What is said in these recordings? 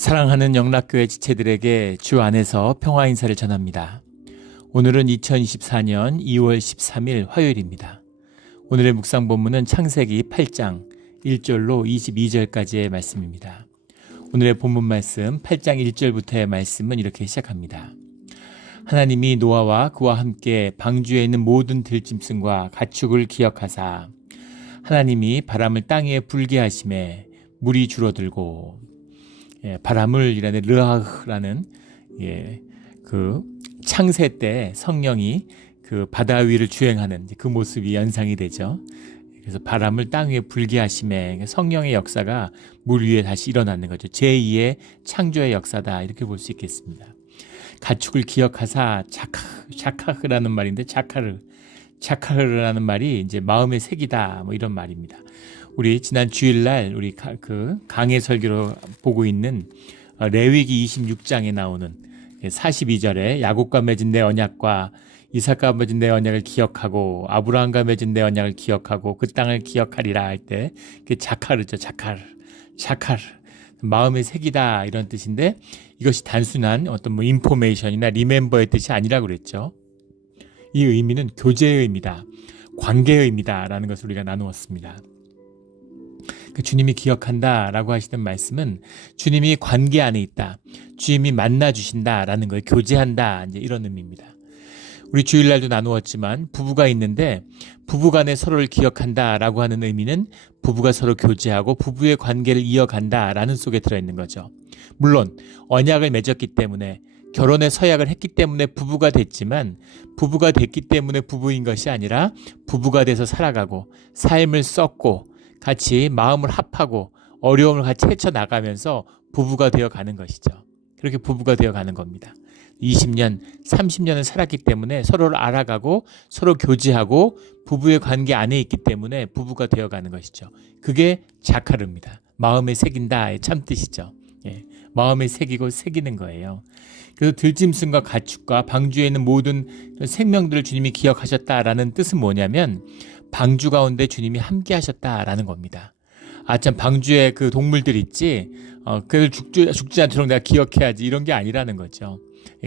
사랑하는 영락교회 지체들에게 주 안에서 평화 인사를 전합니다. 오늘은 2024년 2월 13일 화요일입니다. 오늘의 묵상 본문은 창세기 8장 1절로 22절까지의 말씀입니다. 오늘의 본문 말씀 8장 1절부터의 말씀은 이렇게 시작합니다. 하나님이 노아와 그와 함께 방주에 있는 모든 들짐승과 가축을 기억하사 하나님이 바람을 땅 위에 불게 하심에 물이 줄어들고 바람을 이라는 르아흐라는 그 창세 때 성령이 그 바다 위를 주행하는 그 모습이 연상이 되죠. 그래서 바람을 땅 위에 불게 하심에 성령의 역사가 물 위에 다시 일어나는 거죠. 제2의 창조의 역사다 이렇게 볼 수 있겠습니다. 가축을 기억하사 자카흐라는 말인데 자카흐라는 말이 이제 마음의 색이다 뭐 이런 말입니다. 우리 지난 주일날 우리 그 강해 설교로 보고 있는 레위기 26장에 나오는 42절에 야곱과 맺은 내 언약과 이삭과 맺은 내 언약을 기억하고 아브라함과 맺은 내 언약을 기억하고 그 땅을 기억하리라 할 때 그 자카르죠. 자카르 마음의 색이다 이런 뜻인데 이것이 단순한 어떤 뭐 인포메이션이나 리멤버의 뜻이 아니라고 그랬죠. 이 의미는 교제의 의미다, 관계의 의미다라는 것을 우리가 나누었습니다. 그 주님이 기억한다라고 하시는 말씀은 주님이 관계 안에 있다, 주님이 만나 주신다라는 거예요. 교제한다 이제 이런 의미입니다. 우리 주일날도 나누었지만 부부가 있는데 부부간에 서로를 기억한다라고 하는 의미는 부부가 서로 교제하고 부부의 관계를 이어간다라는 속에 들어있는 거죠. 물론 언약을 맺었기 때문에 결혼의 서약을 했기 때문에 부부가 됐지만 부부가 됐기 때문에 부부인 것이 아니라 부부가 돼서 살아가고 삶을 썩고 같이 마음을 합하고 어려움을 같이 헤쳐나가면서 부부가 되어가는 것이죠. 그렇게 부부가 되어가는 겁니다. 20년, 30년을 살았기 때문에 서로를 알아가고 서로 교제하고 부부의 관계 안에 있기 때문에 부부가 되어가는 것이죠. 그게 자카르입니다. 마음에 새긴다의 참뜻이죠. 마음에 새기고 새기는 거예요. 그래서 들짐승과 가축과 방주에 있는 모든 생명들을 주님이 기억하셨다라는 뜻은 뭐냐면 방주 가운데 주님이 함께 하셨다라는 겁니다. 참 방주에 그 동물들 있지, 그들 죽지 않도록 내가 기억해야지 이런 게 아니라는 거죠.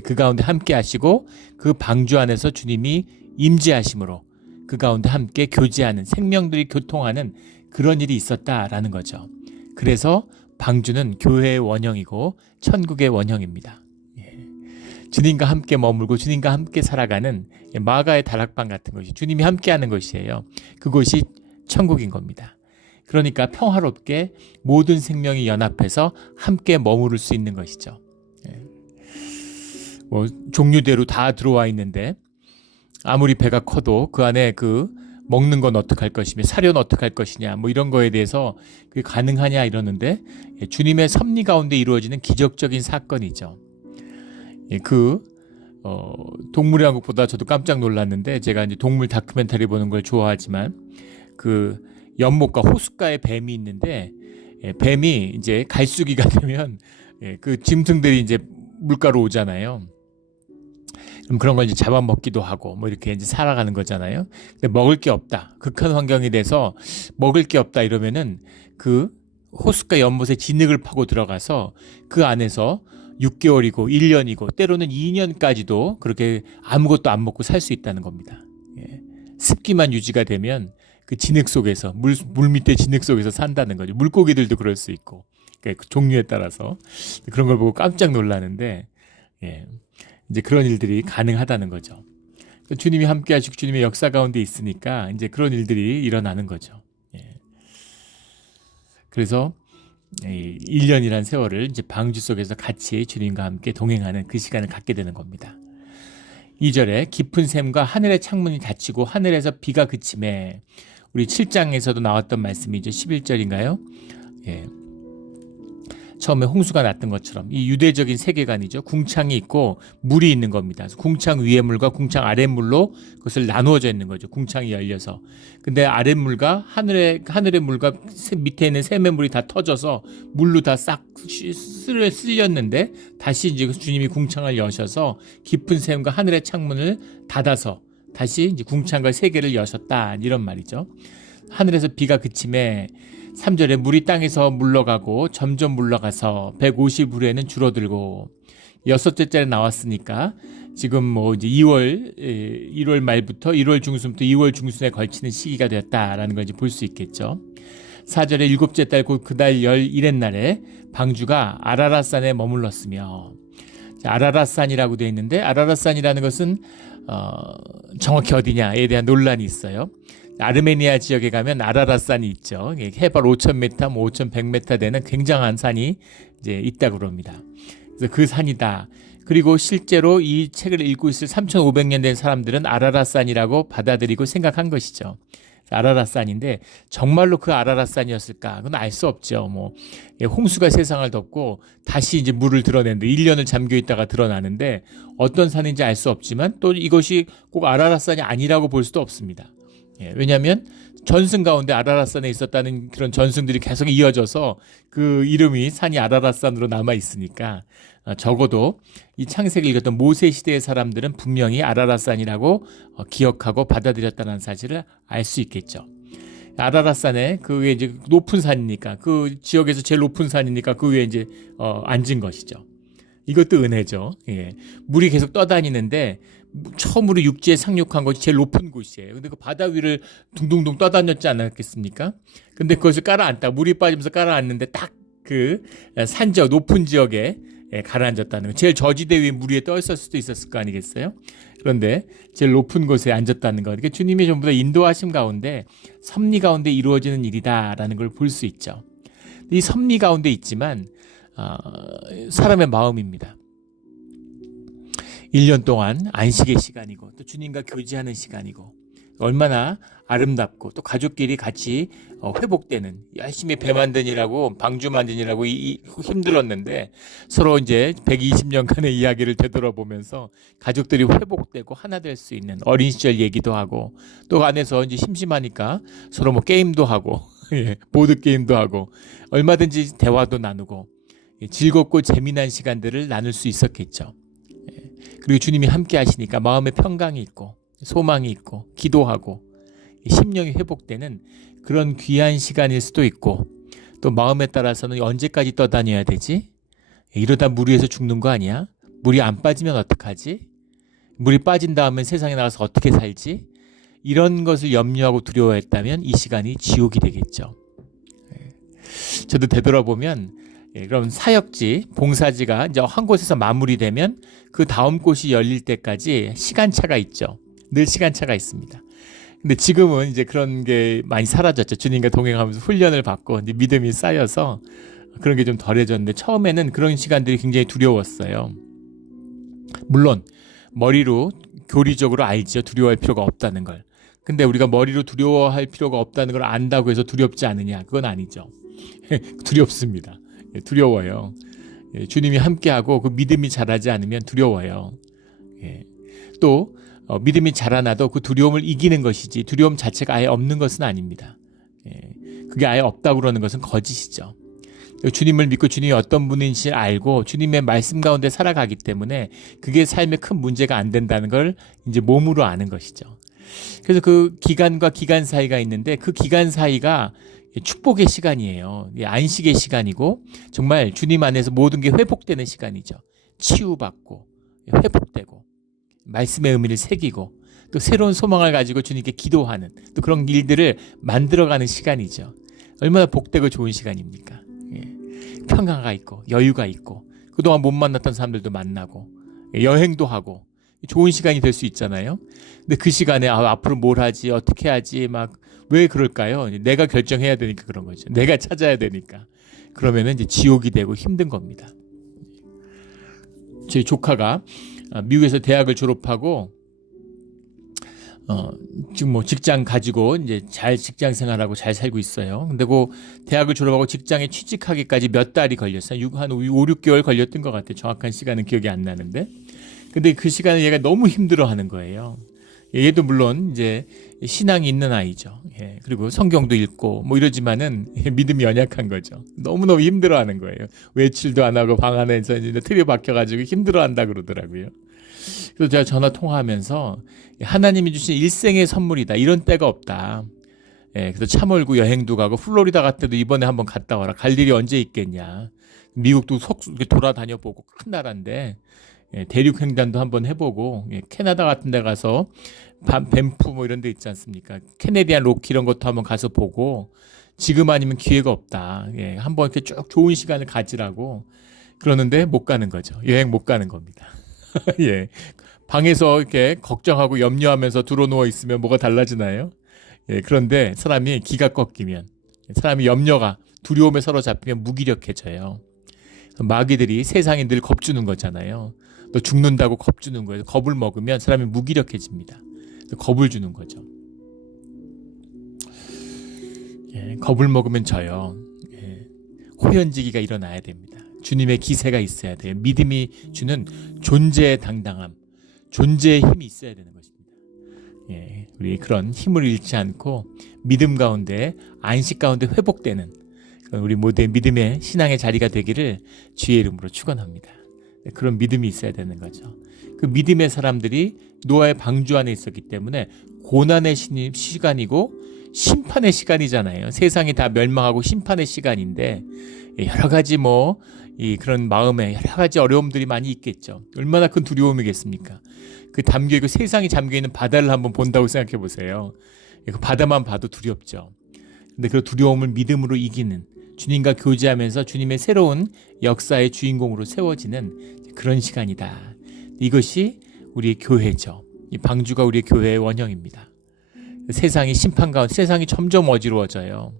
그 가운데 함께 하시고 그 방주 안에서 주님이 임재하심으로 그 가운데 함께 교제하는 생명들이 교통하는 그런 일이 있었다라는 거죠. 그래서 방주는 교회의 원형이고 천국의 원형입니다. 주님과 함께 머물고 주님과 함께 살아가는 마가의 다락방 같은 것이 주님이 함께하는 것이에요. 그곳이 천국인 겁니다. 그러니까 평화롭게 모든 생명이 연합해서 함께 머무를 수 있는 것이죠. 뭐 종류대로 다 들어와 있는데 아무리 배가 커도 그 안에 그 먹는 건 어떡할 것이며 사료는 어떡할 것이냐 뭐 이런 거에 대해서 그게 가능하냐 이러는데 주님의 섭리 가운데 이루어지는 기적적인 사건이죠. 동물의 왕국보다 저도 깜짝 놀랐는데 제가 이제 동물 다큐멘터리 보는 걸 좋아하지만 그 연못과 호숫가에 뱀이 있는데 뱀이 이제 갈수기가 되면 그 짐승들이 이제 물가로 오잖아요. 그럼 그런 걸 이제 잡아먹기도 하고 뭐 이렇게 이제 살아가는 거잖아요. 근데 먹을 게 없다. 극한 환경이 돼서 먹을 게 없다 이러면은 그 호숫가 연못에 진흙을 파고 들어가서 그 안에서 6개월이고 1년이고 때로는 2년까지도 그렇게 아무것도 안 먹고 살 수 있다는 겁니다. 습기만 유지가 되면 그 진흙 속에서 물 밑에 진흙 속에서 산다는 거죠. 물고기들도 그럴 수 있고 그 종류에 따라서 그런 걸 보고 깜짝 놀라는데 이제 그런 일들이 가능하다는 거죠. 주님이 함께 하시고 주님의 역사 가운데 있으니까 이제 그런 일들이 일어나는 거죠. 그래서 1년이란 세월을 이제 방주 속에서 같이 주님과 함께 동행하는 그 시간을 갖게 되는 겁니다. 2절에 깊은 샘과 하늘의 창문이 닫히고 하늘에서 비가 그침에 우리 7장에서도 나왔던 말씀이죠. 11절인가요? 처음에 홍수가 났던 것처럼 이 유대적인 세계관이죠. 궁창이 있고 물이 있는 겁니다. 궁창 위의 물과 궁창 아래 물로 그것을 나누어져 있는 거죠. 궁창이 열려서. 근데 아래 물과 하늘의 물과 밑에 있는 샘의 물이 다 터져서 물로 다 싹 쓸렸는데 다시 이제 주님이 궁창을 여셔서 깊은 샘과 하늘의 창문을 닫아서 다시 이제 궁창과 세계를 여셨다 이런 말이죠. 하늘에서 비가 그침에 3절에 물이 땅에서 물러가고 점점 물러가서 150불에는 줄어들고, 여섯째 달에 나왔으니까 지금 뭐 이제 1월 말부터 1월 중순부터 2월 중순에 걸치는 시기가 되었다라는 걸 이제 볼 수 있겠죠. 4절에 일곱째 달 곧 그달 11의 날에 방주가 아라랏산에 머물렀으며, 아라랏산이라고 되어 있는데, 아라랏산이라는 것은 정확히 어디냐에 대한 논란이 있어요. 아르메니아 지역에 가면 아라랏산이 있죠. 해발 5,000m, 뭐 5,100m 되는 굉장한 산이 이제 있다고 그럽니다. 그래서 그 산이다. 그리고 실제로 이 책을 읽고 있을 3,500년 된 사람들은 아라랏산이라고 받아들이고 생각한 것이죠. 아라랏산인데 정말로 그 아라랏산이었을까? 그건 알 수 없죠. 뭐 홍수가 세상을 덮고 다시 이제 물을 드러내는데 1년을 잠겨 있다가 드러나는데 어떤 산인지 알 수 없지만 또 이것이 꼭 아라랏산이 아니라고 볼 수도 없습니다. 왜냐하면 전승 가운데 아라랏산에 있었다는 그런 전승들이 계속 이어져서 그 이름이 산이 아라랏산으로 남아 있으니까 적어도 이 창세기를 읽었던 모세 시대의 사람들은 분명히 아라랏산이라고 기억하고 받아들였다는 사실을 알 수 있겠죠. 아라랏산에 그 위에 이제 높은 산이니까, 그 지역에서 제일 높은 산이니까 그 위에 이제 앉은 것이죠. 이것도 은혜죠. 예. 물이 계속 떠다니는데 처음으로 육지에 상륙한 것이 제일 높은 곳이에요. 근데 그 바다 위를 둥둥둥 떠다녔지 않았겠습니까? 근데 그것을 깔아앉다, 물이 빠지면서 깔아앉는데 딱 그 산지역, 높은 지역에 가라앉았다는 거. 제일 저지대 위에 물 위에 떠 있을 수도 있었을 거 아니겠어요? 그런데 제일 높은 곳에 앉았다는 거. 그러니까 주님이 전부 다 인도하심 가운데 섭리 가운데 이루어지는 일이다라는 걸 볼 수 있죠. 이 섭리 가운데 있지만 사람의 마음입니다. 1년 동안 안식의 시간이고 또 주님과 교제하는 시간이고 얼마나 아름답고 또 가족끼리 같이 회복되는, 열심히 배 만드느라고 방주 만드느라고 힘들었는데 서로 이제 120년간의 이야기를 되돌아보면서 가족들이 회복되고 하나 될 수 있는 어린 시절 얘기도 하고 또 안에서 이제 심심하니까 서로 뭐 게임도 하고 보드 게임도 하고 얼마든지 대화도 나누고 즐겁고 재미난 시간들을 나눌 수 있었겠죠. 그리고 주님이 함께 하시니까 마음에 평강이 있고 소망이 있고 기도하고 심령이 회복되는 그런 귀한 시간일 수도 있고, 또 마음에 따라서는 언제까지 떠다녀야 되지? 이러다 물 위에서 죽는 거 아니야? 물이 안 빠지면 어떡하지? 물이 빠진 다음에 세상에 나가서 어떻게 살지? 이런 것을 염려하고 두려워했다면 이 시간이 지옥이 되겠죠. 저도 되돌아보면 그럼 사역지, 봉사지가 이제 한 곳에서 마무리되면 그 다음 곳이 열릴 때까지 시간차가 있죠. 늘 시간차가 있습니다. 근데 지금은 이제 그런 게 많이 사라졌죠. 주님과 동행하면서 훈련을 받고 이제 믿음이 쌓여서 그런 게 좀 덜해졌는데 처음에는 그런 시간들이 굉장히 두려웠어요. 물론 머리로 교리적으로 알죠. 두려워할 필요가 없다는 걸. 근데 우리가 머리로 두려워할 필요가 없다는 걸 안다고 해서 두렵지 않으냐? 그건 아니죠. 두렵습니다. 두려워요. 주님이 함께하고 그 믿음이 자라지 않으면 두려워요. 또 믿음이 자라나도 그 두려움을 이기는 것이지 두려움 자체가 아예 없는 것은 아닙니다. 그게 아예 없다고 그러는 것은 거짓이죠. 주님을 믿고 주님이 어떤 분인지 알고 주님의 말씀 가운데 살아가기 때문에 그게 삶에 큰 문제가 안 된다는 걸 이제 몸으로 아는 것이죠. 그래서 그 기간과 기간 사이가 있는데 그 기간 사이가 축복의 시간이에요. 안식의 시간이고 정말 주님 안에서 모든 게 회복되는 시간이죠. 치유받고 회복되고 말씀의 의미를 새기고 또 새로운 소망을 가지고 주님께 기도하는 또 그런 일들을 만들어가는 시간이죠. 얼마나 복되고 좋은 시간입니까? 평강가 있고 여유가 있고 그동안 못 만났던 사람들도 만나고 여행도 하고 좋은 시간이 될 수 있잖아요. 근데 그 시간에 앞으로 뭘 하지, 어떻게 하지, 막 왜 그럴까요? 내가 결정해야 되니까 그런 거죠. 내가 찾아야 되니까. 그러면은 이제 지옥이 되고 힘든 겁니다. 저희 조카가 미국에서 대학을 졸업하고 지금 뭐 직장 가지고 이제 잘 직장 생활하고 잘 살고 있어요. 근데 그 대학을 졸업하고 직장에 취직하기까지 몇 달이 걸렸어요. 한 5, 6개월 걸렸던 것 같아요. 정확한 시간은 기억이 안 나는데. 근데 그 시간을 얘가 너무 힘들어 하는 거예요. 얘도 물론 이제 신앙이 있는 아이죠. 그리고 성경도 읽고 뭐 이러지만은 믿음이 연약한 거죠. 너무너무 힘들어 하는 거예요. 외출도 안 하고 방 안에서 이제 틀에 박혀가지고 힘들어 한다 그러더라고요. 그래서 제가 전화 통화하면서 하나님이 주신 일생의 선물이다. 이런 때가 없다. 그래서 차 몰고 여행도 가고 플로리다 같은 데도 이번에 한번 갔다 와라. 갈 일이 언제 있겠냐. 미국도 이렇게 돌아다녀 보고 큰 나라인데 대륙 횡단도 한번 해보고 캐나다 같은 데 가서 밴프 뭐 이런 데 있지 않습니까? 캐네디안 로키 이런 것도 한번 가서 보고 지금 아니면 기회가 없다. 한번 이렇게 쭉 좋은 시간을 가지라고 그러는데 못 가는 거죠. 여행 못 가는 겁니다. 예. 방에서 이렇게 걱정하고 염려하면서 들어누워 있으면 뭐가 달라지나요? 그런데 사람이 기가 꺾이면, 사람이 염려가 두려움에 사로잡히면 무기력해져요. 마귀들이 세상에 늘 겁주는 거잖아요. 너 죽는다고 겁주는 거예요. 겁을 먹으면 사람이 무기력해집니다. 겁을 주는 거죠. 겁을 먹으면 져요. 호연지기가 일어나야 됩니다. 주님의 기세가 있어야 돼요. 믿음이 주는 존재의 당당함, 존재의 힘이 있어야 되는 것입니다. 우리 그런 힘을 잃지 않고 믿음 가운데, 안식 가운데 회복되는 우리 모두의 믿음의 신앙의 자리가 되기를 주의 이름으로 축원합니다. 그런 믿음이 있어야 되는 거죠. 그 믿음의 사람들이 노아의 방주 안에 있었기 때문에 고난의 시간이고 심판의 시간이잖아요. 세상이 다 멸망하고 심판의 시간인데 여러 가지 그런 마음에 여러 가지 어려움들이 많이 있겠죠. 얼마나 큰 두려움이겠습니까? 그 담겨있고 세상이 잠겨있는 바다를 한번 본다고 생각해 보세요. 그 바다만 봐도 두렵죠. 근데 그 두려움을 믿음으로 이기는, 주님과 교제하면서 주님의 새로운 역사의 주인공으로 세워지는 그런 시간이다. 이것이 우리의 교회죠. 이 방주가 우리의 교회의 원형입니다. 세상이 심판 가운데, 세상이 점점 어지러워져요.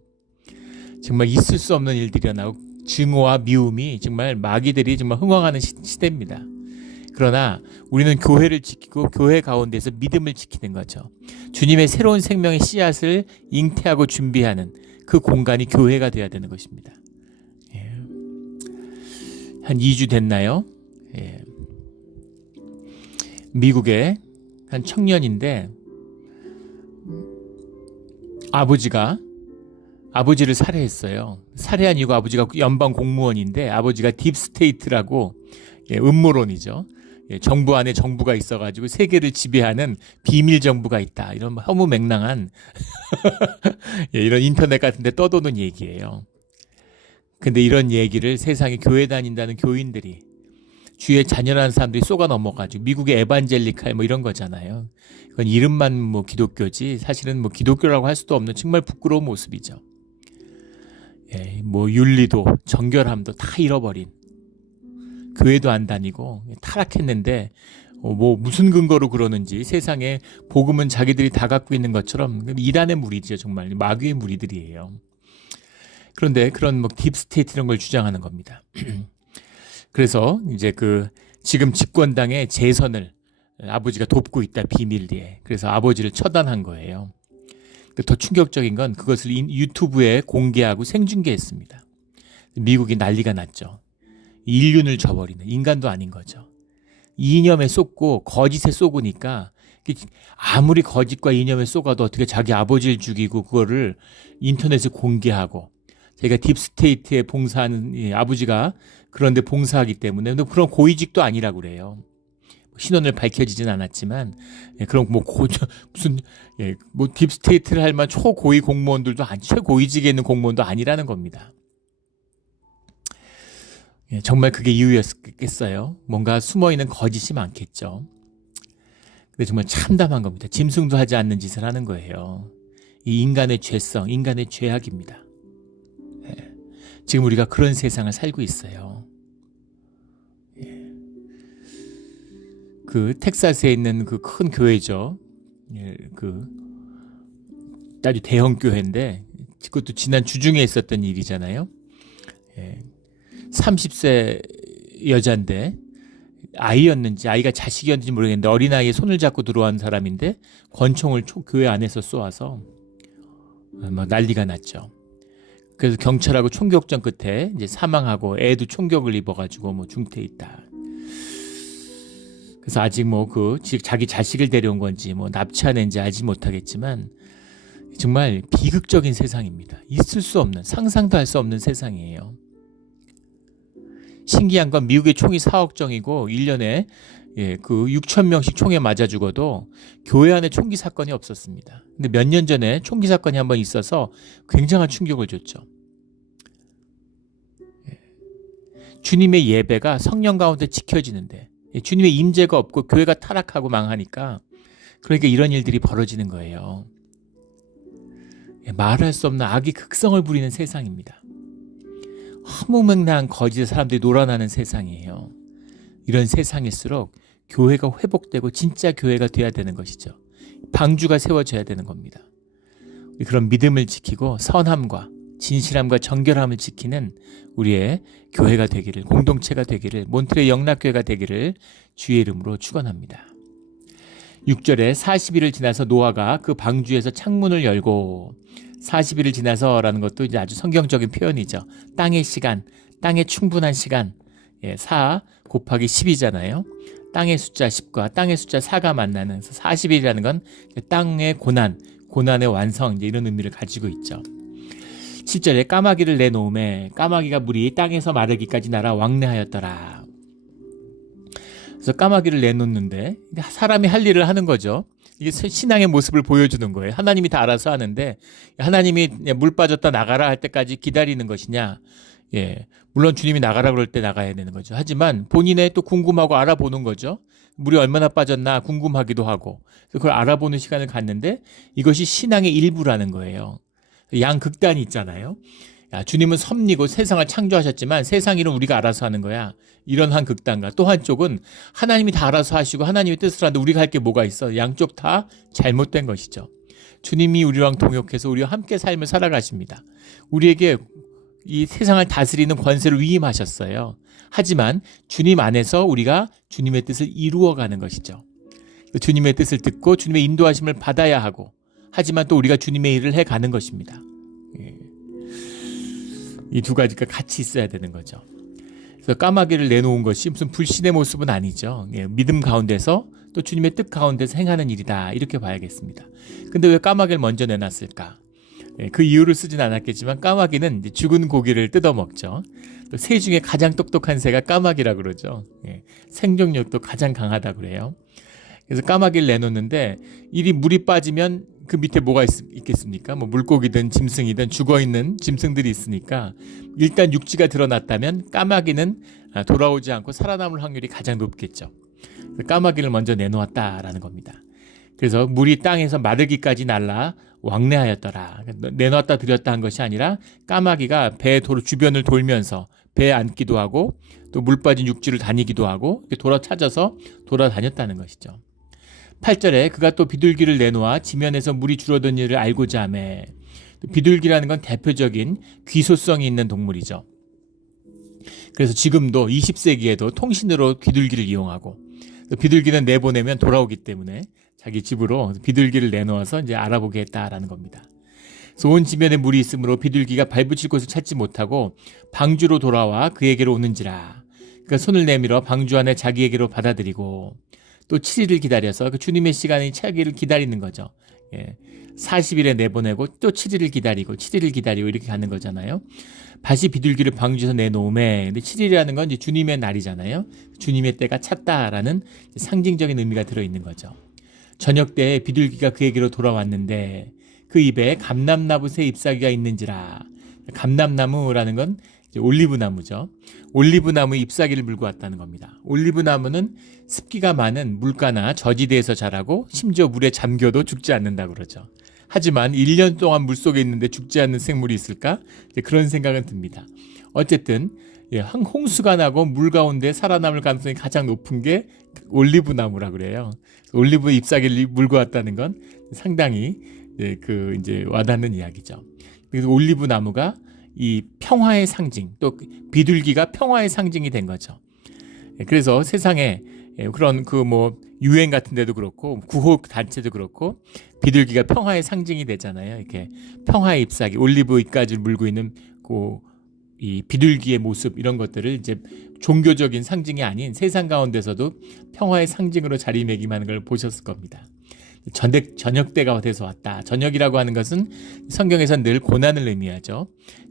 정말 있을 수 없는 일들이 일어나고 증오와 미움이 정말 마귀들이 정말 흥황하는 시대입니다. 그러나 우리는 교회를 지키고 교회 가운데서 믿음을 지키는 거죠. 주님의 새로운 생명의 씨앗을 잉태하고 준비하는 그 공간이 교회가 되어야 되는 것입니다. 한 2주 됐나요? 미국의 한 청년인데 아버지를 살해했어요. 살해한 이유가 아버지가 연방 공무원인데 아버지가 딥스테이트라고 음모론이죠. 정부 안에 정부가 있어가지고 세계를 지배하는 비밀 정부가 있다. 이런 허무맹랑한 이런 인터넷 같은 데 떠도는 얘기예요. 근데 이런 얘기를 세상에 교회 다닌다는 교인들이, 주의 자녀라는 사람들이 쏘가 넘어가지고 미국의 에반젤리칼 이런 거잖아요. 그건 이름만 기독교지 사실은 기독교라고 할 수도 없는 정말 부끄러운 모습이죠. 윤리도 정결함도 다 잃어버린, 교회도 안 다니고 타락했는데 무슨 근거로 그러는지, 세상에 복음은 자기들이 다 갖고 있는 것처럼 이단의 무리죠. 정말 마귀의 무리들이에요. 그런데 그런 딥스테이트 이런 걸 주장하는 겁니다. 그래서 이제 지금 집권당의 재선을 아버지가 돕고 있다, 비밀리에. 그래서 아버지를 처단한 거예요. 더 충격적인 건 그것을 유튜브에 공개하고 생중계했습니다. 미국이 난리가 났죠. 인륜을 저버리는, 인간도 아닌 거죠. 이념에 쏟고 거짓에 쏟으니까 아무리 거짓과 이념에 쏟아도 어떻게 자기 아버지를 죽이고 그거를 인터넷에 공개하고, 제가 딥스테이트에 봉사하는 아버지가 그런데 봉사하기 때문에, 그런 고위직도 아니라고 그래요. 신원을 밝혀지진 않았지만 그런 딥스테이트를 할 만한 초고위 공무원들도 최고위직에 있는 공무원도 아니라는 겁니다. 정말 그게 이유였겠어요. 뭔가 숨어있는 거짓이 많겠죠. 근데 정말 참담한 겁니다. 짐승도 하지 않는 짓을 하는 거예요. 이 인간의 죄성, 인간의 죄악입니다. 지금 우리가 그런 세상을 살고 있어요. 그 텍사스에 있는 그 큰 교회죠. 아주 대형 교회인데, 그것도 지난 주중에 있었던 일이잖아요. 30세 여자인데, 아이였는지 아이가 자식이었는지 모르겠는데 어린아이의 손을 잡고 들어온 사람인데 권총을 교회 안에서 쏘아서 난리가 났죠. 그래서 경찰하고 총격전 끝에 이제 사망하고, 애도 총격을 입어가지고 중태에 있다. 그래서 아직 자기 자식을 데려온 건지 납치하는지 알지 못하겠지만 정말 비극적인 세상입니다. 있을 수 없는, 상상도 할 수 없는 세상이에요. 신기한 건 미국의 총이 4억 정이고 1년에 그 6천 명씩 총에 맞아 죽어도 교회 안에 총기 사건이 없었습니다. 근데 몇 년 전에 총기 사건이 한번 있어서 굉장한 충격을 줬죠. 주님의 예배가 성령 가운데 지켜지는데 주님의 임재가 없고 교회가 타락하고 망하니까 그러니까 이런 일들이 벌어지는 거예요. 말할 수 없는 악이 극성을 부리는 세상입니다. 허무맹랑한 거짓의 사람들이 놀아나는 세상이에요. 이런 세상일수록 교회가 회복되고 진짜 교회가 돼야 되는 것이죠. 방주가 세워져야 되는 겁니다. 그런 믿음을 지키고 선함과 진실함과 정결함을 지키는 우리의 교회가 되기를, 공동체가 되기를, 몬트레 영락교회가 되기를 주의 이름으로 축원합니다. 6절에 40일을 지나서 노아가 그 방주에서 창문을 열고 40일을 지나서라는 것도 이제 아주 성경적인 표현이죠. 땅의 시간, 땅의 충분한 시간. 4 곱하기 10이잖아요. 땅의 숫자 10과 땅의 숫자 4가 만나는 40일이라는 건 땅의 고난의 완성 이런 의미를 가지고 있죠. 7절에 까마귀를 내놓음에 까마귀가 물이 땅에서 마르기까지 날아 왕래하였더라. 그래서 까마귀를 내놓는데 사람이 할 일을 하는 거죠. 이게 신앙의 모습을 보여주는 거예요. 하나님이 다 알아서 하는데 하나님이 물 빠졌다 나가라 할 때까지 기다리는 것이냐. 물론 주님이 나가라 그럴 때 나가야 되는 거죠. 하지만 본인의 또 궁금하고 알아보는 거죠. 물이 얼마나 빠졌나 궁금하기도 하고 그걸 알아보는 시간을 갖는데 이것이 신앙의 일부라는 거예요. 양극단이 있잖아요. 주님은 섭리고 세상을 창조하셨지만 세상 일은 우리가 알아서 하는 거야. 이런 한 극단과 또 한쪽은 하나님이 다 알아서 하시고 하나님의 뜻을 하는데 우리가 할 게 뭐가 있어. 양쪽 다 잘못된 것이죠. 주님이 우리랑 동역해서 우리와 함께 삶을 살아가십니다. 우리에게 이 세상을 다스리는 권세를 위임하셨어요. 하지만 주님 안에서 우리가 주님의 뜻을 이루어가는 것이죠. 주님의 뜻을 듣고 주님의 인도하심을 받아야 하고 하지만 또 우리가 주님의 일을 해가는 것입니다. 이 두 가지가 같이 있어야 되는 거죠. 그래서 까마귀를 내놓은 것이 무슨 불신의 모습은 아니죠. 믿음 가운데서 또 주님의 뜻 가운데서 행하는 일이다 이렇게 봐야겠습니다. 근데 왜 까마귀를 먼저 내놨을까? 그 이유를 쓰진 않았겠지만 까마귀는 이제 죽은 고기를 뜯어먹죠. 또 새 중에 가장 똑똑한 새가 까마귀라 그러죠. 생존력도 가장 강하다 그래요. 그래서 까마귀를 내놓는데 이리 물이 빠지면 그 밑에 뭐가 있겠습니까? 뭐 물고기든 짐승이든 죽어있는 짐승들이 있으니까 일단 육지가 드러났다면 까마귀는 돌아오지 않고 살아남을 확률이 가장 높겠죠. 까마귀를 먼저 내놓았다라는 겁니다. 그래서 물이 땅에서 마르기까지 날라 왕래하였더라. 내놨다 드렸다 한 것이 아니라 까마귀가 배 주변을 돌면서 배에 앉기도 하고 또 물 빠진 육지를 다니기도 하고 찾아서 돌아다녔다는 것이죠. 8절에 그가 또 비둘기를 내놓아 지면에서 물이 줄어든 일을 알고자 하매. 비둘기라는 건 대표적인 귀소성이 있는 동물이죠. 그래서 지금도 20세기에도 통신으로 비둘기를 이용하고 비둘기는 내보내면 돌아오기 때문에 자기 집으로 비둘기를 내놓아서 이제 알아보게 했다라는 겁니다. 그래서 온 지면에 물이 있으므로 비둘기가 발붙일 곳을 찾지 못하고 방주로 돌아와 그에게로 오는지라. 그러니까 손을 내밀어 방주 안에 자기에게로 받아들이고 또 7일을 기다려서 그 주님의 시간이 차기를 기다리는 거죠. 40일에 내보내고 또 7일을 기다리고 7일을 기다리고 이렇게 가는 거잖아요. 다시 비둘기를 방주에서 내놓음에 근데 7일이라는 건 이제 주님의 날이잖아요. 주님의 때가 찼다라는 상징적인 의미가 들어있는 거죠. 저녁 때에 비둘기가 그에게로 돌아왔는데 그 입에 감람나무 새 잎사귀가 있는지라. 감람나무라는 건 이제 올리브나무죠. 올리브나무 잎사귀를 물고 왔다는 겁니다. 올리브나무는 습기가 많은 물가나 저지대에서 자라고 심지어 물에 잠겨도 죽지 않는다고 그러죠. 하지만 1년 동안 물속에 있는데 죽지 않는 생물이 있을까? 그런 생각은 듭니다. 어쨌든 홍수가 나고 물 가운데 살아남을 가능성이 가장 높은 게 올리브나무라 그래요. 올리브 잎사귀를 물고 왔다는 건 상당히 이제 와닿는 이야기죠. 그래서 올리브나무가 이 평화의 상징, 또 비둘기가 평화의 상징이 된 거죠. 그래서 세상에 그런 유엔 같은 데도 그렇고 구호 단체도 그렇고 비둘기가 평화의 상징이 되잖아요. 이렇게 평화의 잎사귀, 올리브 잎까지 물고 있는 이 비둘기의 모습 이런 것들을 이제 종교적인 상징이 아닌 세상 가운데서도 평화의 상징으로 자리매김하는 걸 보셨을 겁니다. 저녁 때가 돼서 왔다. 저녁이라고 하는 것은 성경에서 늘 고난을 의미하죠.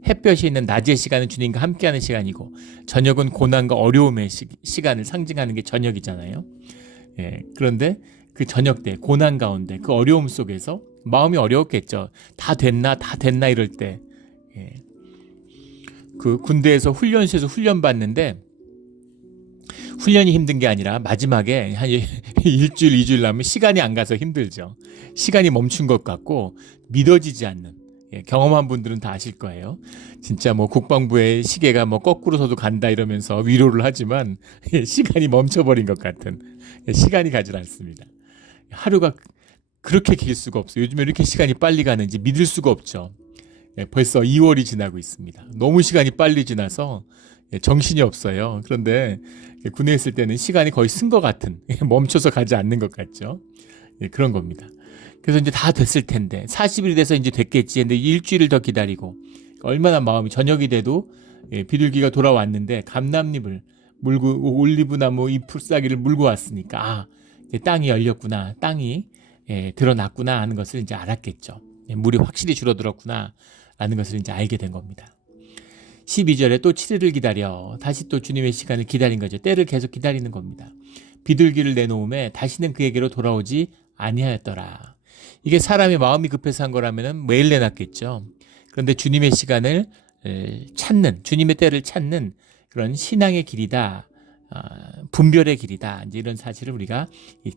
햇볕이 있는 낮의 시간은 주님과 함께하는 시간이고 저녁은 고난과 어려움의 시간을 상징하는 게 저녁이잖아요. 예, 그런데 그 저녁 때 고난 가운데 그 어려움 속에서 마음이 어려웠겠죠. 다 됐나 이럴 때 예. 그 군대에서 훈련소에서 훈련 받는데 훈련이 힘든 게 아니라 마지막에 한 일주일, 2주일 남으면 시간이 안 가서 힘들죠. 시간이 멈춘 것 같고 믿어지지 않는 경험한 분들은 다 아실 거예요. 진짜 뭐 국방부의 시계가 뭐 거꾸로 서도 간다 이러면서 위로를 하지만 시간이 멈춰버린 것 같은 시간이 가질 않습니다. 하루가 그렇게 길 수가 없어요. 요즘에 이렇게 시간이 빨리 가는지 믿을 수가 없죠. 벌써 2월이 지나고 있습니다. 너무 시간이 빨리 지나서 정신이 없어요. 그런데 군에 있을 때는 시간이 거의 쓴 것 같은 멈춰서 가지 않는 것 같죠. 그런 겁니다. 그래서 이제 다 됐을 텐데 40일이 돼서 이제 됐겠지. 근데 일주일을 더 기다리고 얼마나 마음이 저녁이 돼도 비둘기가 돌아왔는데 감람잎을 물고 올리브나무 잎풀싸기를 물고 왔으니까 이제 땅이 열렸구나. 땅이 드러났구나 하는 것을 이제 알았겠죠. 물이 확실히 줄어들었구나 라는 것을 이제 알게 된 겁니다. 12절에 또 7일을 기다려 다시 또 주님의 시간을 기다린 거죠. 때를 계속 기다리는 겁니다. 비둘기를 내놓음에 다시는 그에게로 돌아오지 아니하였더라. 이게 사람의 마음이 급해서 한 거라면 매일 내놨겠죠. 그런데 주님의 시간을 찾는, 주님의 때를 찾는 그런 신앙의 길이다. 분별의 길이다. 이제 이런 사실을 우리가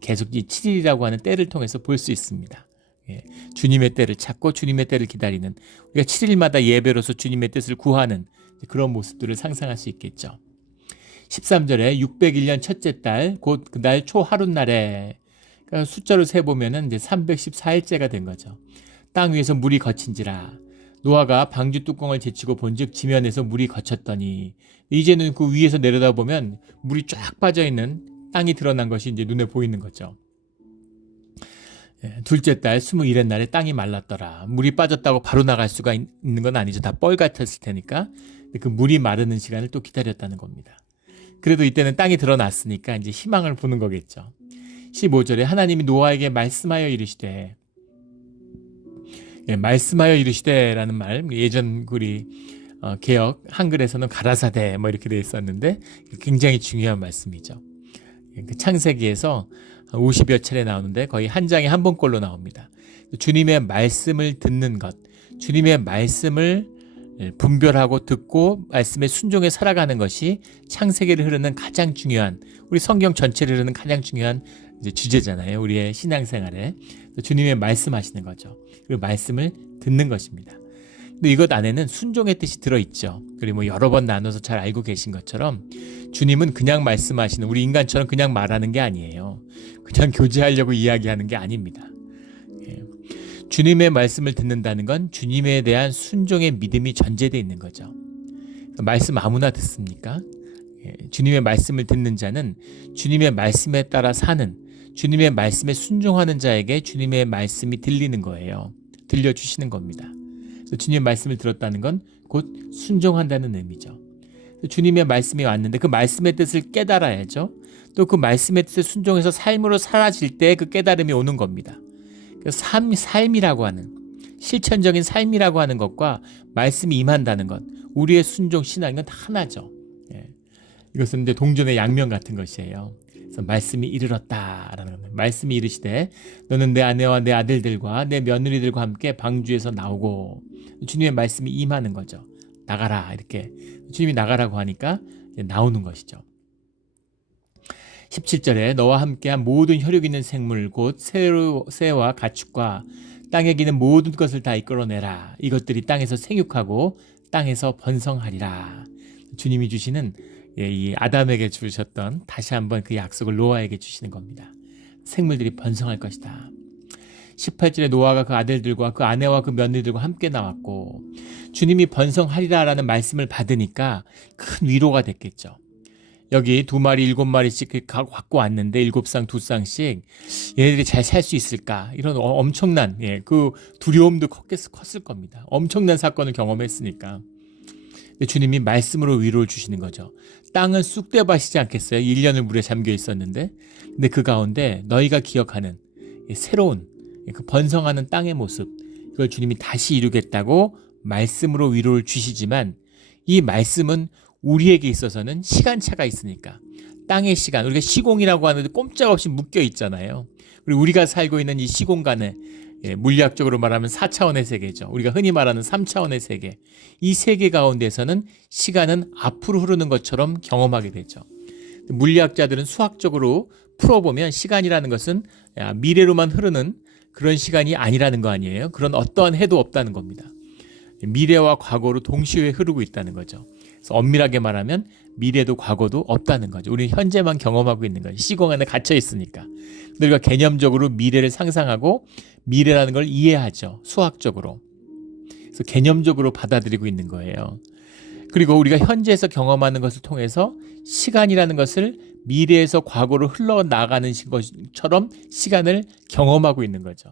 계속 이 7일이라고 하는 때를 통해서 볼 수 있습니다. 주님의 때를 찾고 주님의 때를 기다리는, 우리가 7일마다 예배로서 주님의 뜻을 구하는 그런 모습들을 상상할 수 있겠죠. 13절에 601년 첫째 달 곧 그날 초하룻날에, 그러니까 숫자로 세보면은 이제 314일째가 된 거죠. 땅 위에서 물이 거친지라 노아가 방주 뚜껑을 제치고 본즉 지면에서 물이 거쳤더니, 이제는 그 위에서 내려다보면 물이 쫙 빠져있는 땅이 드러난 것이 이제 눈에 보이는 거죠. 둘째 달 21의 날에 땅이 말랐더라. 물이 빠졌다고 바로 나갈 수가 있는 건 아니죠. 다 뻘 같았을 테니까. 그 물이 마르는 시간을 또 기다렸다는 겁니다. 그래도 이때는 땅이 드러났으니까 이제 희망을 보는 거겠죠. 15절에 하나님이 노아에게 말씀하여 이르시되, 말씀하여 이르시되 라는 말, 예전 우리 개역 한글에서는 가라사대 뭐 이렇게 되어 있었는데 굉장히 중요한 말씀이죠. 그 창세기에서 50여 차례 나오는데 거의 한 장에 한 번꼴로 나옵니다. 주님의 말씀을 듣는 것, 주님의 말씀을 분별하고 듣고 말씀에 순종해 살아가는 것이 창세기를 흐르는 가장 중요한, 우리 성경 전체를 흐르는 가장 중요한 이제 주제잖아요. 우리의 신앙생활에 주님의 말씀하시는 거죠. 그리고 말씀을 듣는 것입니다. 근데 이것 안에는 순종의 뜻이 들어있죠. 그리고 뭐 여러 번 나눠서 잘 알고 계신 것처럼 주님은 그냥 말씀하시는, 우리 인간처럼 그냥 말하는 게 아니에요. 그냥 교제하려고 이야기하는 게 아닙니다. 주님의 말씀을 듣는다는 건 주님에 대한 순종의 믿음이 전제되어 있는 거죠. 말씀 아무나 듣습니까? 주님의 말씀을 듣는 자는 주님의 말씀에 따라 사는, 주님의 말씀에 순종하는 자에게 주님의 말씀이 들리는 거예요. 들려주시는 겁니다. 주님의 말씀을 들었다는 건 곧 순종한다는 의미죠. 주님의 말씀이 왔는데 그 말씀의 뜻을 깨달아야죠. 또 그 말씀의 뜻에 순종해서 삶으로 사라질 때 그 깨달음이 오는 겁니다. 삶이라고 하는, 실천적인 삶이라고 하는 것과 말씀이 임한다는 것, 우리의 순종 신앙은 다 하나죠. 이것은 이제 동전의 양면 같은 것이에요. 그래서 말씀이 이르렀다라는 겁니다. 말씀이 이르시되 너는 내 아내와 내 아들들과 내 며느리들과 함께 방주에서 나오고, 주님의 말씀이 임하는 거죠. 나가라, 이렇게 주님이 나가라고 하니까 나오는 것이죠. 17절에 너와 함께한 모든 혈육 있는 생물 곧 새와 가축과 땅에 기는 모든 것을 다 이끌어내라. 이것들이 땅에서 생육하고 땅에서 번성하리라. 주님이 주시는, 이 아담에게 주셨던 다시 한번 그 약속을 노아에게 주시는 겁니다. 생물들이 번성할 것이다. 18절에 노아가 그 아들들과 그 아내와 그 며느리들과 함께 나왔고, 주님이 번성하리라라는 말씀을 받으니까 큰 위로가 됐겠죠. 여기 2마리 7마리씩 갖고 왔는데 7쌍 2쌍씩 얘네들이 잘 살 수 있을까, 이런 엄청난 그 두려움도 컸을 겁니다. 엄청난 사건을 경험했으니까. 주님이 말씀으로 위로를 주시는 거죠. 땅은 쑥대밭이지 않겠어요? 1년을 물에 잠겨 있었는데. 근데 그 가운데 너희가 기억하는 새로운 그 번성하는 땅의 모습, 이걸 주님이 다시 이루겠다고 말씀으로 위로를 주시지만, 이 말씀은 우리에게 있어서는 시간차가 있으니까, 땅의 시간, 우리가 시공이라고 하는데 꼼짝없이 묶여 있잖아요. 그리고 우리가 살고 있는 이 시공간에, 물리학적으로 말하면 4차원의 세계죠. 우리가 흔히 말하는 3차원의 세계, 이 세계 가운데서는 시간은 앞으로 흐르는 것처럼 경험하게 되죠. 물리학자들은 수학적으로 풀어보면 시간이라는 것은 미래로만 흐르는 그런 시간이 아니라는 거 아니에요. 그런 어떠한 해도 없다는 겁니다. 미래와 과거로 동시에 흐르고 있다는 거죠. 그래서 엄밀하게 말하면 미래도 과거도 없다는 거죠. 우리는 현재만 경험하고 있는 거예요. 시공 안에 갇혀 있으니까. 우리가 개념적으로 미래를 상상하고 미래라는 걸 이해하죠. 수학적으로. 그래서 개념적으로 받아들이고 있는 거예요. 그리고 우리가 현재에서 경험하는 것을 통해서 시간이라는 것을 미래에서 과거로 흘러나가는 것처럼 시간을 경험하고 있는 거죠.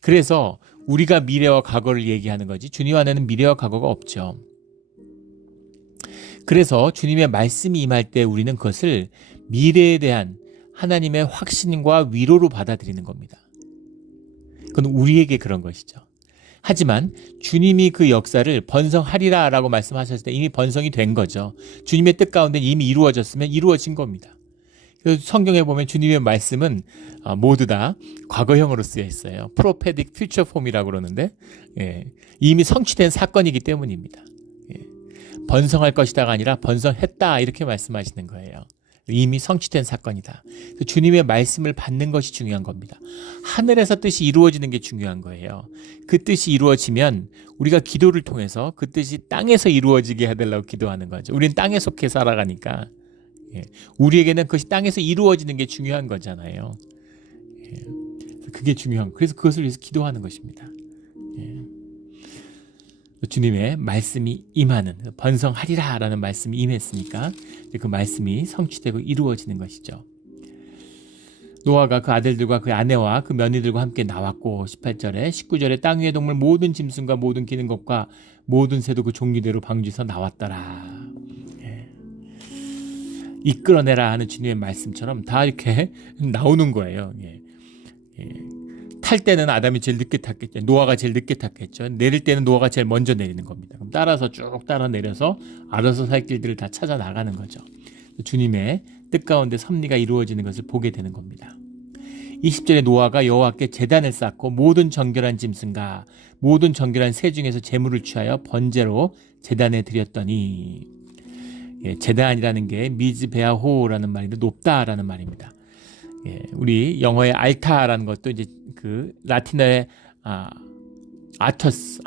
그래서 우리가 미래와 과거를 얘기하는 거지, 주님 안에는 미래와 과거가 없죠. 그래서 주님의 말씀이 임할 때 우리는 그것을 미래에 대한 하나님의 확신과 위로로 받아들이는 겁니다. 그건 우리에게 그런 것이죠. 하지만 주님이 그 역사를 번성하리라 라고 말씀하셨을 때 이미 번성이 된 거죠. 주님의 뜻 가운데 이미 이루어졌으면 이루어진 겁니다. 그래서 성경에 보면 주님의 말씀은 모두 다 과거형으로 쓰여 있어요. Prophetic Future Form이라고 그러는데, 이미 성취된 사건이기 때문입니다. 번성할 것이다가 아니라 번성했다, 이렇게 말씀하시는 거예요. 이미 성취된 사건이다. 주님의 말씀을 받는 것이 중요한 겁니다. 하늘에서 뜻이 이루어지는 게 중요한 거예요. 그 뜻이 이루어지면 우리가 기도를 통해서 그 뜻이 땅에서 이루어지게 해달라고 기도하는 거죠. 우리는 땅에 속해 살아가니까 우리에게는 그것이 땅에서 이루어지는 게 중요한 거잖아요. 그게 중요한 거. 그래서 그것을 위해서 기도하는 것입니다. 주님의 말씀이 임하는, 번성하리라 라는 말씀이 임했으니까 그 말씀이 성취되고 이루어지는 것이죠. 노아가 그 아들들과 그 아내와 그 며느리들과 함께 나왔고, 18절에 19절에 땅 위의 동물 모든 짐승과 모든 기는 것과 모든 새도 그 종류대로 방주에서 나왔더라. 이끌어내라 하는 주님의 말씀처럼 다 이렇게 나오는 거예요. 탈 때는 아담이 제일 늦게 탔겠죠. 노아가 제일 늦게 탔겠죠. 내릴 때는 노아가 제일 먼저 내리는 겁니다. 그럼 따라서 쭉 따라 내려서 알아서 살 길들을 다 찾아 나가는 거죠. 주님의 뜻 가운데 섭리가 이루어지는 것을 보게 되는 겁니다. 20절에 노아가 여호와께 제단을 쌓고 모든 정결한 짐승과 모든 정결한 새 중에서 제물을 취하여 번제로 제단에 드렸더니, 제단이라는 게 미즈베아호라는 말인데 높다라는 말입니다. 우리 영어의 알타라는 것도 이제 그 라틴어의 아터스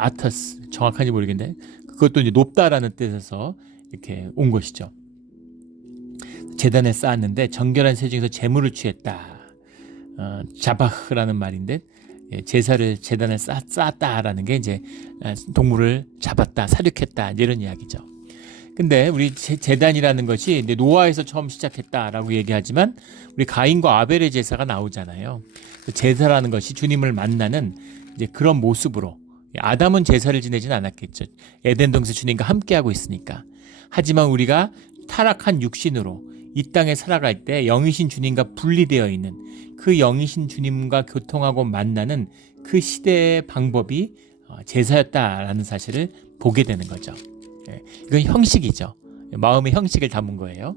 정확한지 모르겠는데 그것도 이제 높다라는 뜻에서 이렇게 온 것이죠. 제단에 쌓았는데 정결한 새 중에서 제물을 취했다. 자바흐라는 말인데 제사를 제단에 쌓았다라는 게 이제 동물을 잡았다, 사륙했다, 이런 이야기죠. 근데 우리 제단이라는 것이 이제 노아에서 처음 시작했다라고 얘기하지만 우리 가인과 아벨의 제사가 나오잖아요. 제사라는 것이 주님을 만나는 이제 그런 모습으로, 아담은 제사를 지내진 않았겠죠. 에덴 동산 주님과 함께하고 있으니까. 하지만 우리가 타락한 육신으로 이 땅에 살아갈 때 영이신 주님과 분리되어 있는 그 영이신 주님과 교통하고 만나는 그 시대의 방법이 제사였다라는 사실을 보게 되는 거죠. 이건 형식이죠. 마음의 형식을 담은 거예요.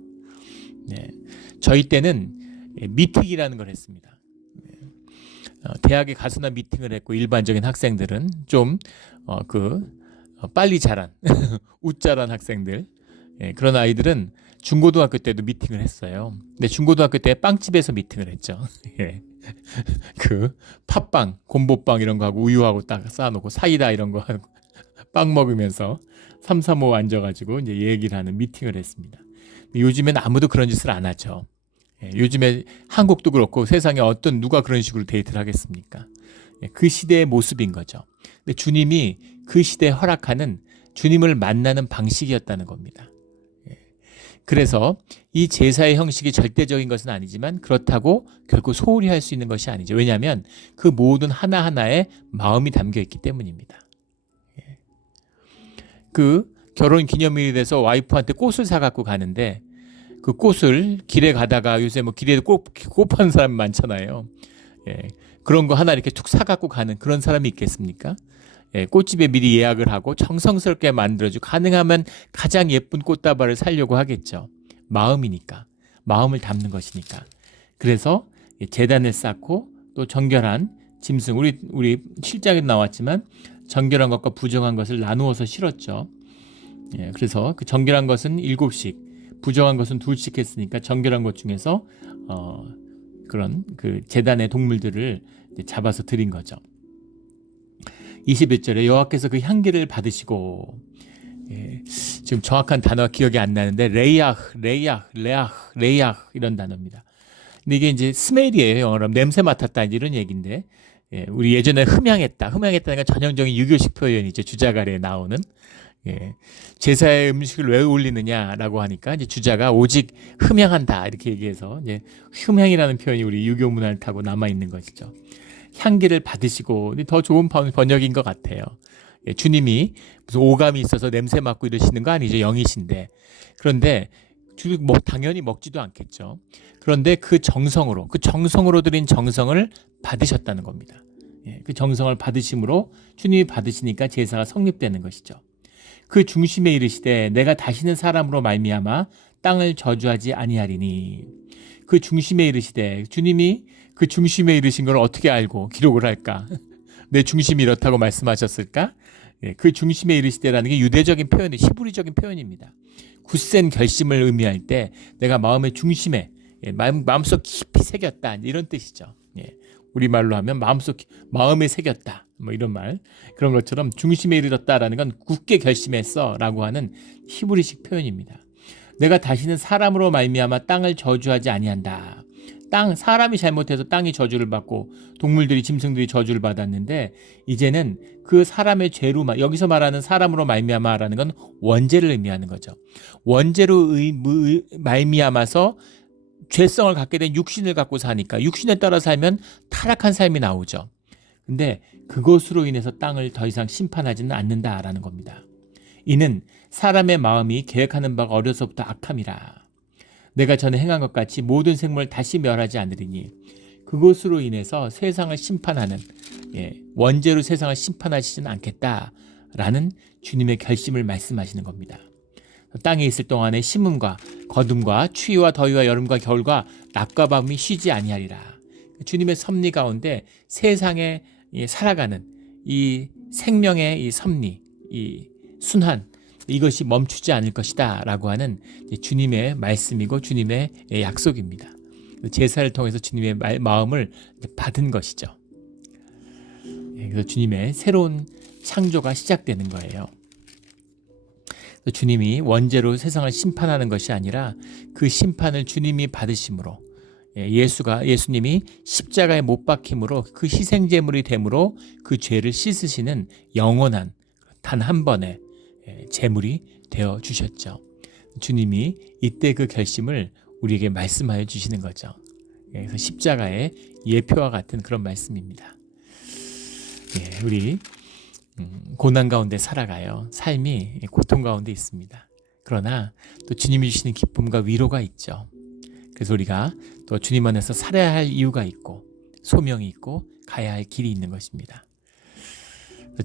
저희 때는 미팅이라는 걸 했습니다. 대학에 가서나 미팅을 했고, 일반적인 학생들은 좀 빨리 자란 웃자란 학생들, 그런 아이들은 중고등학교 때도 미팅을 했어요. 근데 중고등학교 때 빵집에서 미팅을 했죠. 그 팥빵, 곰보빵 이런 거 하고 우유하고 딱 쌓아놓고 사이다 이런 거 하고 빵 먹으면서 335 앉아가지고 이제 얘기를 하는 미팅을 했습니다. 요즘엔 아무도 그런 짓을 안 하죠. 요즘에 한국도 그렇고 세상에 누가 그런 식으로 데이트를 하겠습니까? 그 시대의 모습인 거죠. 근데 주님이 그 시대에 허락하는 주님을 만나는 방식이었다는 겁니다. 그래서 이 제사의 형식이 절대적인 것은 아니지만 그렇다고 결코 소홀히 할 수 있는 것이 아니죠. 왜냐하면 그 모든 하나하나에 마음이 담겨 있기 때문입니다. 그 결혼 기념일이 돼서 와이프한테 꽃을 사갖고 가는데 그 꽃을 길에 가다가, 요새 뭐 길에도 꽃 파는 사람이 많잖아요. 그런 거 하나 이렇게 툭 사갖고 가는 그런 사람이 있겠습니까? 예, 꽃집에 미리 예약을 하고 정성스럽게 만들어주고 가능하면 가장 예쁜 꽃다발을 사려고 하겠죠. 마음이니까. 마음을 담는 것이니까. 그래서 제단을 쌓고 또 정결한 짐승, 우리 실장에도 나왔지만 정결한 것과 부정한 것을 나누어서 실었죠. 예, 그래서 그 정결한 것은 7씩, 부정한 것은 2씩 했으니까 정결한 것 중에서 그런 그 제단의 동물들을 잡아서 드린 거죠. 21절에 여호와께서 그 향기를 받으시고, 예, 지금 정확한 단어가 기억이 안 나는데 레이아흐 이런 단어입니다. 근데 이게 이제 스멜이에요. 영어로 냄새 맡았다 이런 얘기인데, 예, 우리 예전에 흠향했다는 건 전형적인 유교식 표현이죠. 주자가래에 나오는. 예, 제사의 음식을 왜 올리느냐라고 하니까 이제 주자가 오직 흠향한다 이렇게 얘기해서 이제 흠향이라는 표현이 우리 유교 문화를 타고 남아 있는 것이죠. 향기를 받으시고, 더 좋은 번역인 것 같아요. 예, 주님이 무슨 오감이 있어서 냄새 맡고 이러시는 거 아니죠. 영이신데. 그런데 당연히 먹지도 않겠죠. 그런데 그 정성으로 드린 정성을 받으셨다는 겁니다. 예, 그 정성을 받으심으로 주님이 받으시니까 제사가 성립되는 것이죠. 그 중심에 이르시되 내가 다시는 사람으로 말미암아 땅을 저주하지 아니하리니. 그 중심에 이르시되, 주님이 그 중심에 이르신 걸 어떻게 알고 기록을 할까? 내 중심이 이렇다고 말씀하셨을까? 예, 그 중심에 이르시되라는 게 유대적인 표현이 히브리적인 표현입니다. 굳센 결심을 의미할 때 내가 마음의 중심에, 예, 마음속 깊이 새겼다 이런 뜻이죠. 예, 우리말로 하면 마음에 새겼다 뭐 이런 말. 그런 것처럼 중심에 이르렀다라는 건 굳게 결심했어라고 하는 히브리식 표현입니다. 내가 다시는 사람으로 말미암아 땅을 저주하지 아니한다. 사람이 잘못해서 땅이 저주를 받고 동물들이, 짐승들이 저주를 받았는데, 이제는 그 사람의 죄로, 여기서 말하는 사람으로 말미암아라는 건 원죄를 의미하는 거죠. 원죄로 말미암아서 죄성을 갖게 된 육신을 갖고 사니까 육신에 따라 살면 타락한 삶이 나오죠. 근데 그것으로 인해서 땅을 더 이상 심판하지는 않는다라는 겁니다. 이는 사람의 마음이 계획하는 바가 어려서부터 악함이라. 내가 전에 행한 것 같이 모든 생물을 다시 멸하지 않으리니. 그것으로 인해서 세상을 심판하는, 예, 원죄로 세상을 심판하시지는 않겠다라는 주님의 결심을 말씀하시는 겁니다. 땅에 있을 동안에 심음과 거둠과 추위와 더위와 여름과 겨울과 낮과 밤이 쉬지 아니하리라. 주님의 섭리 가운데 세상에 살아가는 이 생명의 이 섭리, 이 순환, 이것이 멈추지 않을 것이다 라고 하는 주님의 말씀이고 주님의 약속입니다. 제사를 통해서 주님의 마음을 받은 것이죠. 그래서 주님의 새로운 창조가 시작되는 거예요. 주님이 원죄로 세상을 심판하는 것이 아니라 그 심판을 주님이 받으심으로, 예수님이 십자가에 못 박힘으로 그 희생제물이 됨으로 그 죄를 씻으시는 영원한 단 한 번의 제물이 되어 주셨죠. 주님이 이때 그 결심을 우리에게 말씀하여 주시는 거죠. 그래서 십자가의 예표와 같은 그런 말씀입니다. 우리 고난 가운데 살아가요. 삶이 고통 가운데 있습니다. 그러나 또 주님이 주시는 기쁨과 위로가 있죠. 그래서 우리가 또 주님 안에서 살아야 할 이유가 있고 소명이 있고 가야 할 길이 있는 것입니다.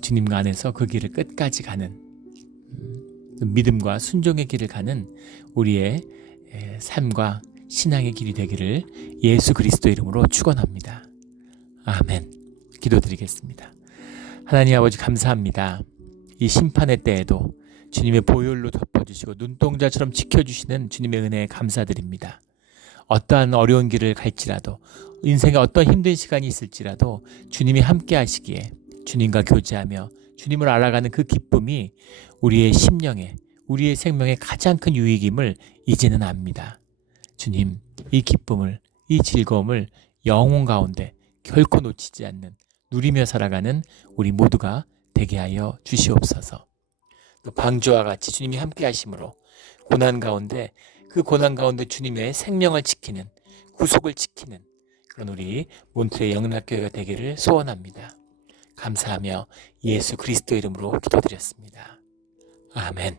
주님 안에서 그 길을 끝까지 가는 믿음과 순종의 길을 가는 우리의 삶과 신앙의 길이 되기를 예수 그리스도 이름으로 축원합니다. 아멘. 기도드리겠습니다. 하나님 아버지 감사합니다. 이 심판의 때에도 주님의 보혈로 덮어주시고 눈동자처럼 지켜주시는 주님의 은혜에 감사드립니다. 어떠한 어려운 길을 갈지라도 인생에 어떤 힘든 시간이 있을지라도 주님이 함께 하시기에 주님과 교제하며 주님을 알아가는 그 기쁨이 우리의 심령에, 우리의 생명에 가장 큰 유익임을 이제는 압니다. 주님, 이 기쁨을, 이 즐거움을 영혼 가운데 결코 놓치지 않는, 누리며 살아가는 우리 모두가 되게 하여 주시옵소서. 또 방주와 같이 주님이 함께 하심으로 고난 가운데, 그 고난 가운데 주님의 생명을 지키는, 구속을 지키는 그런 우리 몬트레 영락교회가 되기를 소원합니다. 감사하며 예수 그리스도 이름으로 기도드렸습니다. 아멘.